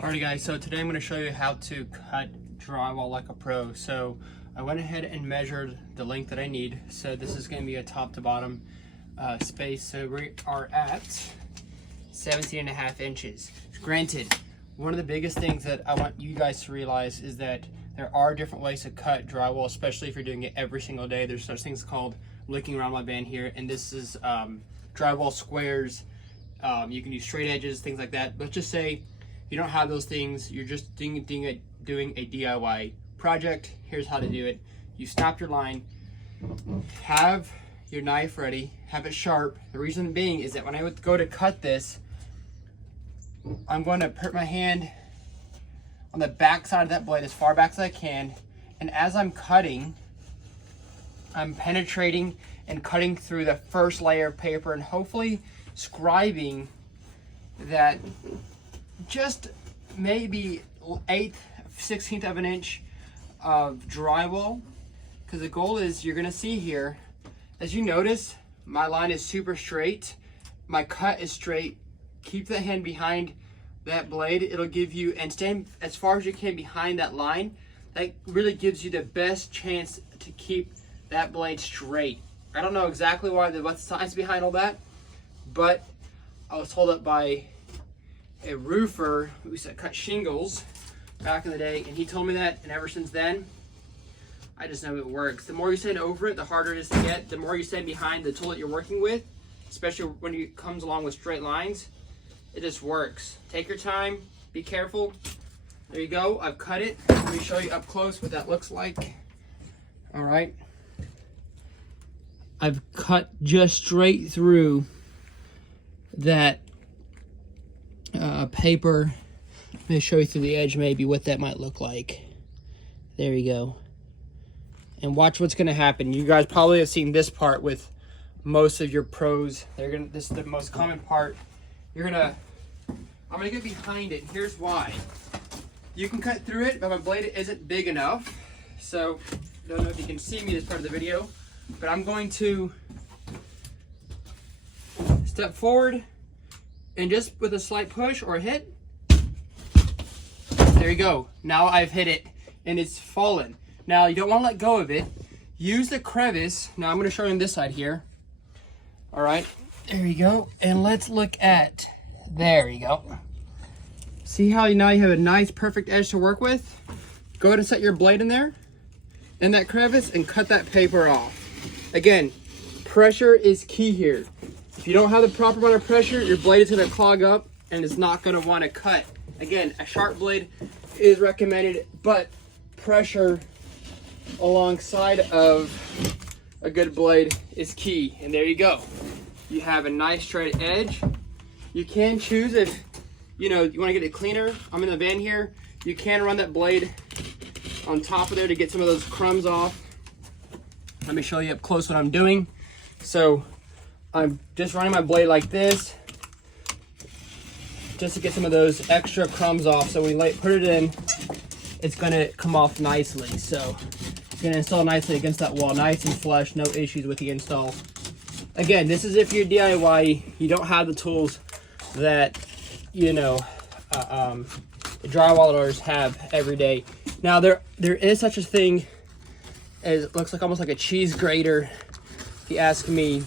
Alrighty guys, so today I'm going to show you how to cut drywall like a pro. So I went ahead and measured the length that I need. So this is going to be a top to bottom space. So we are at 17.5 inches. Granted, one of the biggest things that I want you guys to realize is that there are different ways to cut drywall, especially if you're doing it every single day. There's such things called looking around my band here, and this is drywall squares. You can use straight edges, things like that. Let's just say you don't have those things, you're just doing a DIY project. Here's how to do it. You snap your line, have your knife ready, have it sharp. The reason being is that when I would go to cut this, I'm going to put my hand on the back side of that blade as far back as I can, and as I'm cutting, I'm penetrating and cutting through the first layer of paper and hopefully scribing that just maybe 1/8, 16th of an inch of drywall, because the goal is, you're gonna see here, as you notice, my line is super straight, my cut is straight. Keep the hand behind that blade. It'll give you, and stand as far as you can behind that line. That really gives you the best chance to keep that blade straight. I don't know exactly what's the science behind all that, but I was told that by a roofer who used to cut shingles back in the day, and he told me that, and ever since then I just know it works. The more you stand over it, the harder it is to get. The more you stand behind the tool that you're working with, especially when it comes along with straight lines, it just works. Take your time, be careful. There you go, I've cut it. Let me show you up close what that looks like. All right, I've cut just straight through that paper. Let me show you through the edge maybe what that might look like. There you go. And watch what's gonna happen. You guys probably have seen this part with most of your pros. This is the most common part. I'm gonna get behind it. Here's why. You can cut through it, but my blade isn't big enough. So, I don't know if you can see me this part of the video, but I'm going to step forward and just with a slight push or hit, there you go. Now I've hit it and it's fallen. Now you don't want to let go of it. Use the crevice. Now I'm going to show you on this side here. All right, there you go. And let's look at, there you go. See how now you have a nice perfect edge to work with? Go ahead and set your blade in there, in that crevice, and cut that paper off. Again, pressure is key here. If you don't have the proper amount of pressure, your blade is going to clog up and it's not going to want to cut. Again, a sharp blade is recommended, but pressure alongside of a good blade is key. And there you go. You have a nice straight edge. You can choose, if you want to get it cleaner. I'm in the van here. You can run that blade on top of there to get some of those crumbs off. Let me show you up close what I'm doing. So I'm just running my blade like this, just to get some of those extra crumbs off. So when you put it in, it's gonna come off nicely. So it's gonna install nicely against that wall, nice and flush, no issues with the install. Again, this is if you're DIY, you don't have the tools that, the drywallers have every day. Now there is such a thing as, it looks like almost like a cheese grater, if you ask me.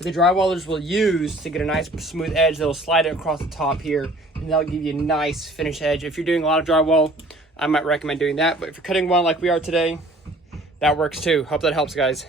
The drywallers will use to get a nice smooth edge. They'll slide it across the top here, and that'll give you a nice finished edge. If you're doing a lot of drywall, I might recommend doing that. But if you're cutting one like we are today, that works too. Hope that helps, guys.